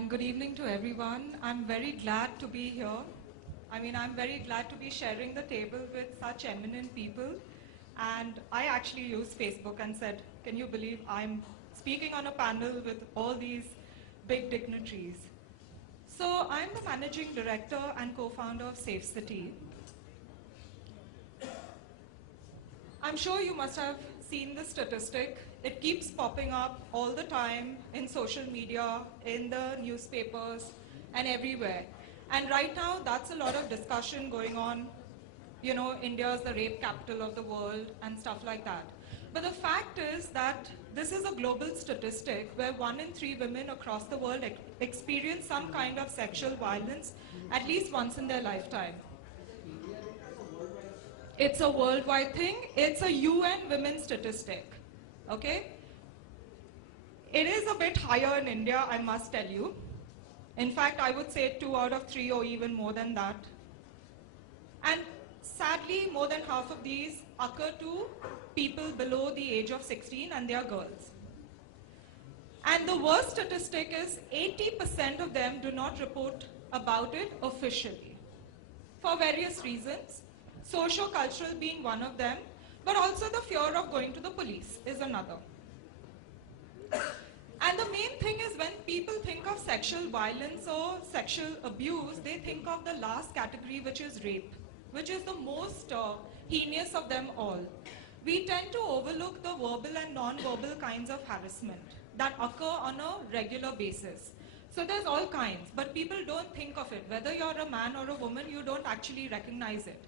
and good evening to everyone. I'm very glad to be here. I'm very glad to be sharing the table with such eminent people. And I actually used Facebook and said, can you believe I'm speaking on a panel with all these big dignitaries? So I'm the managing director and co-founder of Safe City. I'm sure you must have seen the statistic. It keeps popping up all the time in social media, in the newspapers, and everywhere. And right now, that's a lot of discussion going on. You know, India is the rape capital of the world and stuff like that. But the fact is that this is a global statistic where 1 in 3 women across the world experience some kind of sexual violence at least once in their lifetime. It's a worldwide thing. It's a UN women statistic, okay? It is a bit higher in India, I must tell you. In fact, I would say 2 out of 3 or even more than that. And sadly, more than half of these occur to people below the age of 16 and they are girls. And the worst statistic is 80% of them do not report about it officially for various reasons. Socio-cultural being one of them, but also the fear of going to the police is another. And the main thing is when people think of sexual violence or sexual abuse, they think of the last category, which is rape, which is the most heinous of them all. We tend to overlook the verbal and non-verbal kinds of harassment that occur on a regular basis. So there's all kinds, but people don't think of it. Whether you're a man or a woman, you don't actually recognize it.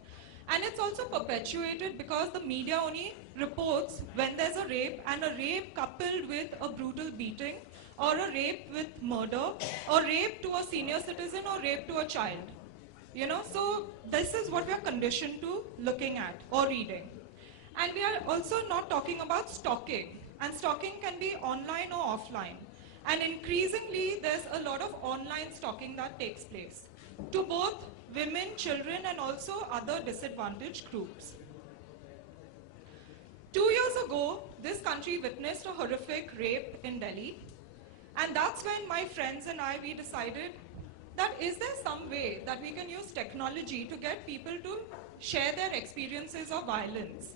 And it's also perpetuated because the media only reports when there's a rape, and a rape coupled with a brutal beating, or a rape with murder, or rape to a senior citizen, or rape to a child. You know, so this is what we are conditioned to looking at or reading. And we are also not talking about stalking. And stalking can be online or offline. And increasingly, there's a lot of online stalking that takes place to both women, children, and also other disadvantaged groups. 2 years ago, this country witnessed a horrific rape in Delhi. And that's when my friends and we decided that is there some way that we can use technology to get people to share their experiences of violence.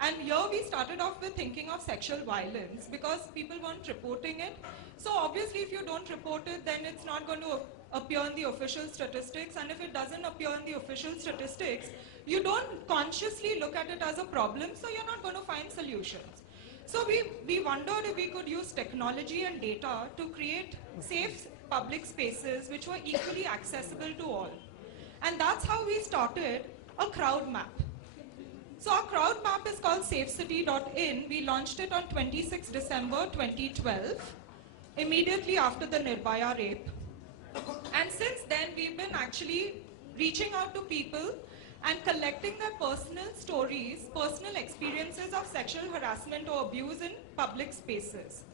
And here we started off with thinking of sexual violence because people weren't reporting it. So obviously if you don't report it, then it's not going to appear in the official statistics, and if it doesn't appear in the official statistics, you don't consciously look at it as a problem, so you're not going to find solutions. So we wondered if we could use technology and data to create safe public spaces which were equally accessible to all. And that's how we started a crowd map. So our crowd map is called safecity.in. We launched it on 26 December 2012, immediately after the Nirbhaya rape. And since then, we've been actually reaching out to people and collecting their personal stories, personal experiences of sexual harassment or abuse in public spaces.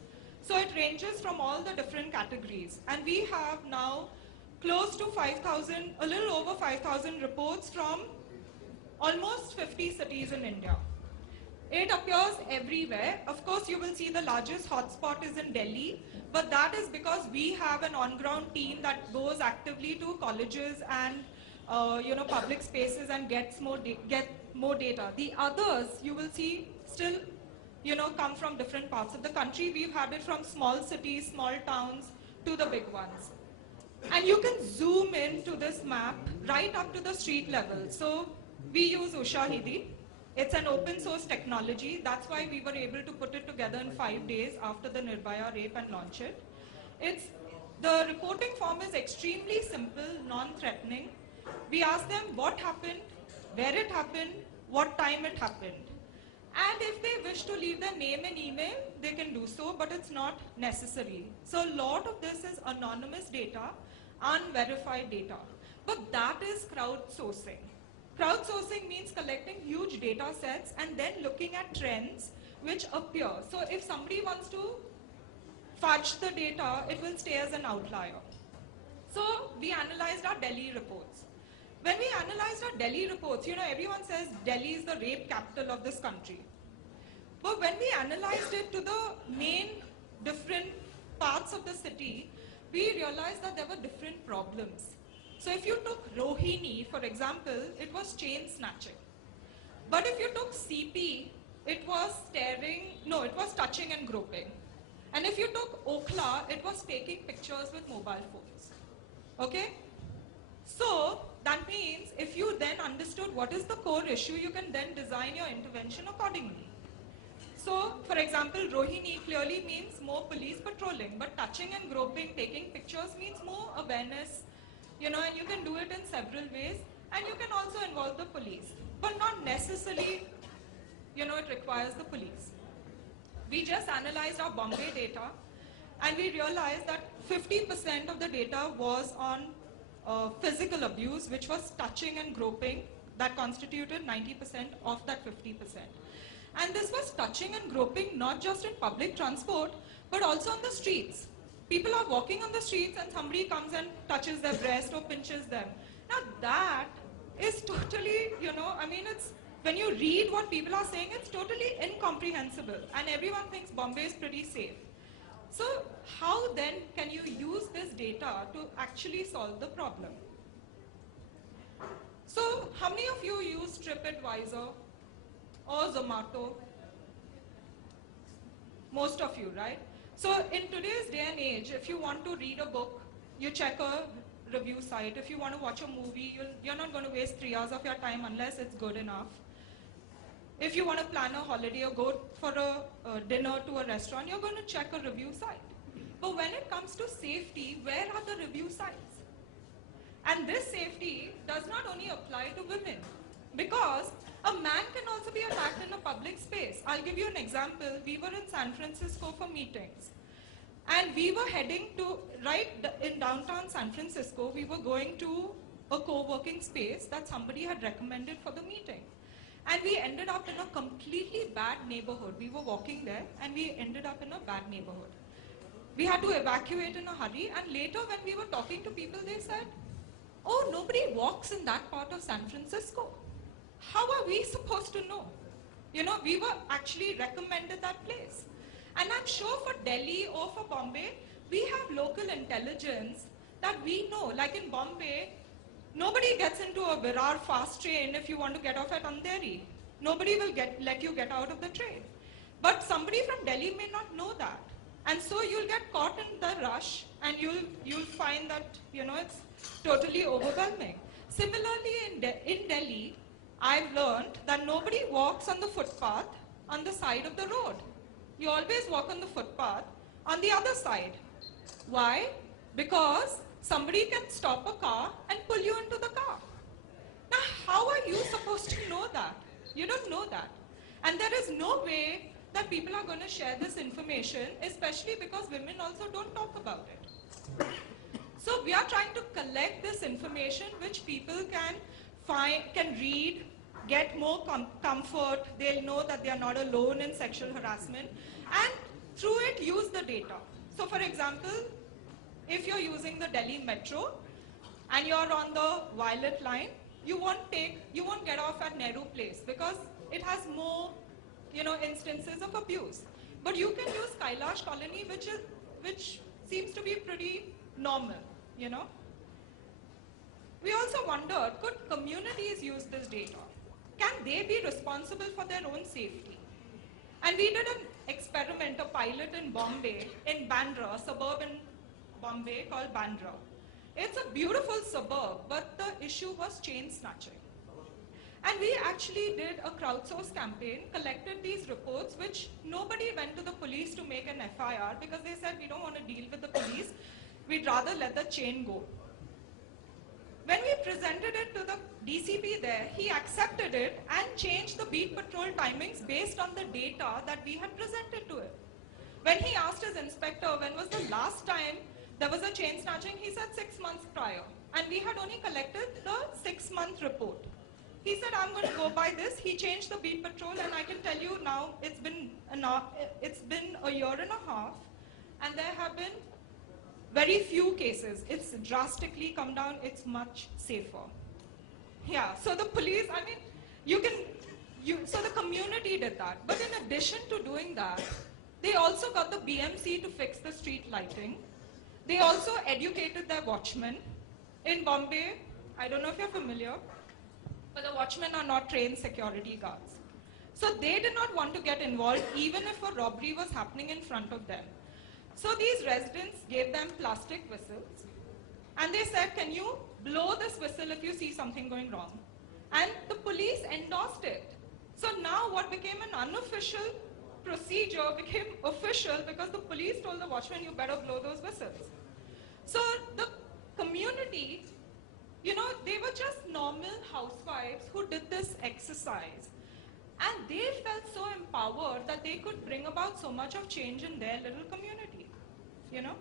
So it ranges from all the different categories. And we have now close to 5,000, a little over 5,000 reports from almost 50 cities in India. It appears everywhere. Of course, you will see the largest hotspot is in Delhi, but that is because we have an on-ground team that goes actively to colleges and public spaces and get more data. The others, you will see, still come from different parts of the country. We've had it from small cities, small towns, to the big ones. And you can zoom in to this map right up to the street level. So we use Ushahidi. It's an open source technology. That's why we were able to put it together in 5 days after the Nirbhaya rape and launch it. The reporting form is extremely simple, non-threatening. We ask them what happened, where it happened, what time it happened. And if they wish to leave their name and email, they can do so, but it's not necessary. So a lot of this is anonymous data, unverified data. But that is crowdsourcing. Crowdsourcing means collecting huge data sets and then looking at trends which appear. So if somebody wants to fudge the data, it will stay as an outlier. So we analyzed our Delhi reports. When we analyzed our Delhi reports, everyone says Delhi is the rape capital of this country. But when we analyzed it to the main different parts of the city, we realized that there were different problems. So if you took Rohini, for example, it was chain snatching. But if you took CP, it was it was touching and groping. And if you took Okhla, it was taking pictures with mobile phones. Okay? So that means if you then understood what is the core issue, you can then design your intervention accordingly. So, for example, Rohini clearly means more police patrolling, but touching and groping, taking pictures means more awareness, and you can do it in several ways, and you can also involve the police, but not necessarily, it requires the police. We just analyzed our Bombay data, and we realized that 50% of the data was on physical abuse, which was touching and groping, that constituted 90% of that 50%. And this was touching and groping not just in public transport, but also on the streets. People are walking on the streets and somebody comes and touches their breast or pinches them. Now that is totally, it's, when you read what people are saying, it's totally incomprehensible. And everyone thinks Bombay is pretty safe. So how then can you use this data to actually solve the problem? So how many of you use TripAdvisor or Zomato? Most of you, right? So in today's day and age, if you want to read a book, you check a review site. If you want to watch a movie, you're not going to waste 3 hours of your time unless it's good enough. If you want to plan a holiday or go for a dinner to a restaurant, you're going to check a review site. But when it comes to safety, where are the review sites? And this safety does not only apply to women, because a man can also be attacked in a public space. I'll give you an example. We were in San Francisco for meetings. And we were heading to, right in downtown San Francisco, we were going to a co-working space that somebody had recommended for the meeting. And we ended up in a completely bad neighborhood. We were walking there and we ended up in a bad neighborhood. We had to evacuate in a hurry, and later when we were talking to people, they said, oh, nobody walks in that part of San Francisco. How are we supposed to know? We were actually recommended that place. And I'm sure for Delhi or for Bombay, we have local intelligence that we know. Like in Bombay, nobody gets into a Virar fast train if you want to get off at Andheri. Nobody will let you get out of the train. But somebody from Delhi may not know that. And so you'll get caught in the rush and you'll find that, it's totally overwhelming. Similarly, in Delhi, I've learned that nobody walks on the footpath on the side of the road. You always walk on the footpath on the other side. Why? Because somebody can stop a car and pull you into the car. Now, how are you supposed to know that? You don't know that. And there is no way that people are going to share this information, especially because women also don't talk about it. So we are trying to collect this information which people can read, get more comfort, they'll know that they are not alone in sexual harassment, and through it use the data. So for example, if you're using the Delhi Metro and you're on the Violet line, you won't get off at Nehru Place because it has more instances of abuse. But you can use Kailash Colony, which seems to be pretty normal, We also wondered, could communities use this data? Can they be responsible for their own safety? And we did an experiment, a pilot in Bombay, in Bandra, a suburb in Bombay called Bandra. It's a beautiful suburb, but the issue was chain snatching. And we actually did a crowdsource campaign, collected these reports, which nobody went to the police to make an FIR because they said, we don't want to deal with the police. We'd rather let the chain go. When we presented it to the DCP there, he accepted it and changed the beat patrol timings based on the data that we had presented to him. When he asked his inspector, when was the last time there was a chain snatching, he said 6 months prior. And we had only collected the 6-month report. He said, I'm going to go by this. He changed the beat patrol, and I can tell you now, it's been a year and a half, and there have been very few cases. It's drastically come down. It's much safer. Yeah, so the police, so the community did that. But in addition to doing that, they also got the BMC to fix the street lighting. They also educated their watchmen. In Bombay, I don't know if you're familiar, but the watchmen are not trained security guards. So they did not want to get involved even if a robbery was happening in front of them. So these residents gave them plastic whistles and they said, can you blow this whistle if you see something going wrong? And the police endorsed it. So now what became an unofficial procedure became official because the police told the watchman, you better blow those whistles. So the community, you know, they were just normal housewives who did this exercise. And they felt so empowered that they could bring about so much of change in their little community, you know.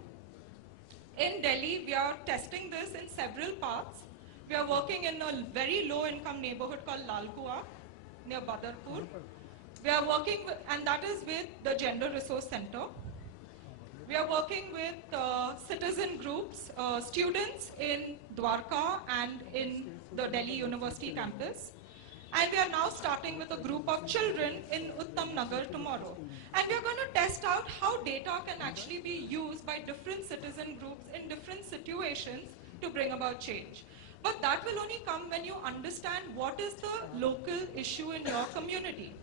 In Delhi, we are testing this in several parts. We are working in a very low-income neighborhood called Lal Kuan, near Badarpur. We are working, and that is with the Gender Resource Center. We are working with citizen groups, students in Dwarka and in the Delhi University campus. And we are now starting with a group of children in Uttam Nagar tomorrow. And we are going to test out how data can actually be used by different citizen groups in different situations to bring about change. But that will only come when you understand what is the local issue in your community.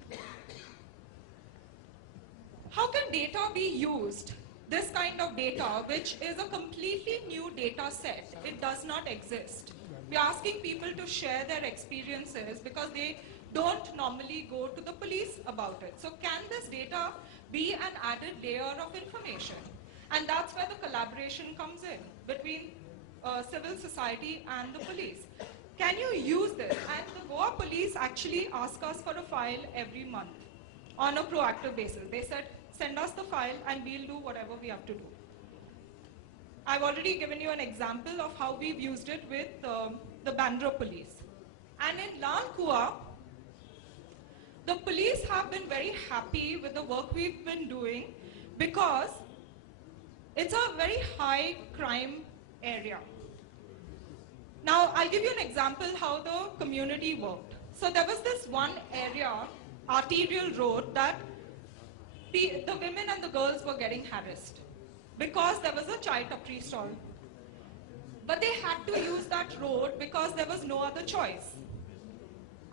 How can data be used? This kind of data, which is a completely new data set, it does not exist. We're asking people to share their experiences because they don't normally go to the police about it. So can this data be an added layer of information? And that's where the collaboration comes in between civil society and the police. Can you use this? And the Goa police actually ask us for a file every month on a proactive basis. They said, send us the file and we'll do whatever we have to do. I've already given you an example of how we've used it with the Bandra police. And in Lal Kuan, the police have been very happy with the work we've been doing because it's a very high crime area. Now, I'll give you an example how the community worked. So there was this one area, arterial road, that the women and the girls were getting harassed because there was a chai tapri stall. But they had to use that road because there was no other choice.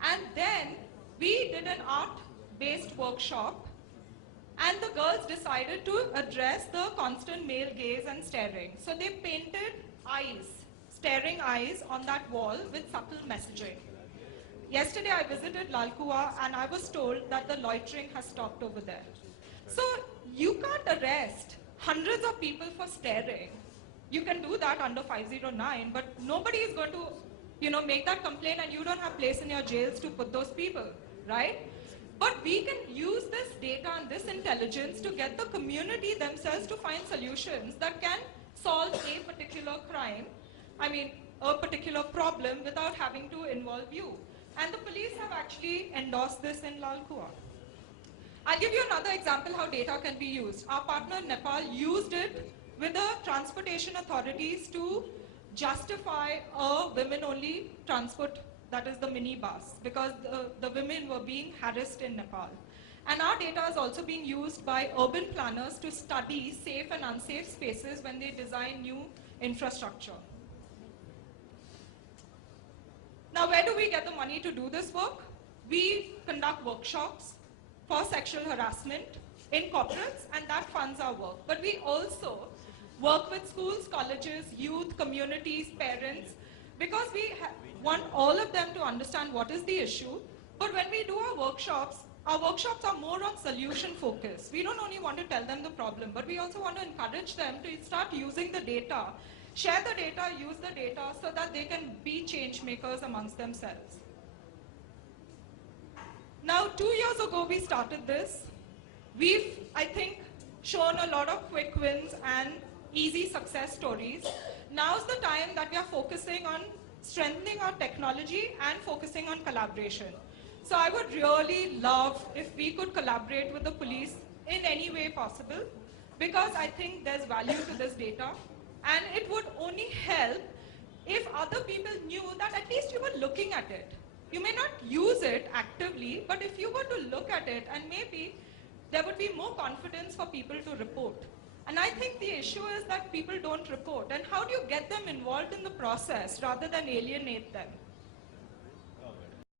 And then we did an art-based workshop and the girls decided to address the constant male gaze and staring. So they painted eyes, staring eyes on that wall with subtle messaging. Yesterday I visited Lal Kuan and I was told that the loitering has stopped over there. So you can't arrest hundreds of people for staring. You can do that under 509, but nobody is going to, make that complaint and you don't have place in your jails to put those people, right? But we can use this data and this intelligence to get the community themselves to find solutions that can solve a particular crime, a particular problem without having to involve you. And the police have actually endorsed this in Lal Kuan. I'll give you another example how data can be used. Our partner Nepal used it with the transportation authorities to justify a women-only transport, that is the minibus, because the women were being harassed in Nepal. And our data is also being used by urban planners to study safe and unsafe spaces when they design new infrastructure. Now, where do we get the money to do this work? We conduct workshops for sexual harassment in corporates, and that funds our work. But we also work with schools, colleges, youth, communities, parents, because we want all of them to understand what is the issue. But when we do our workshops are more on solution focus. We don't only want to tell them the problem, but we also want to encourage them to start using the data, share the data, use the data so that they can be change makers amongst themselves. Now, 2 years ago, we started this. We've, I think, shown a lot of quick wins and easy success stories. Now's the time that we are focusing on strengthening our technology and focusing on collaboration. So I would really love if we could collaborate with the police in any way possible, because I think there's value to this data. And it would only help if other people knew that at least you were looking at it. You may not use it actively, but if you were to look at it, and maybe there would be more confidence for people to report. And I think the issue is that people don't report. And how do you get them involved in the process rather than alienate them?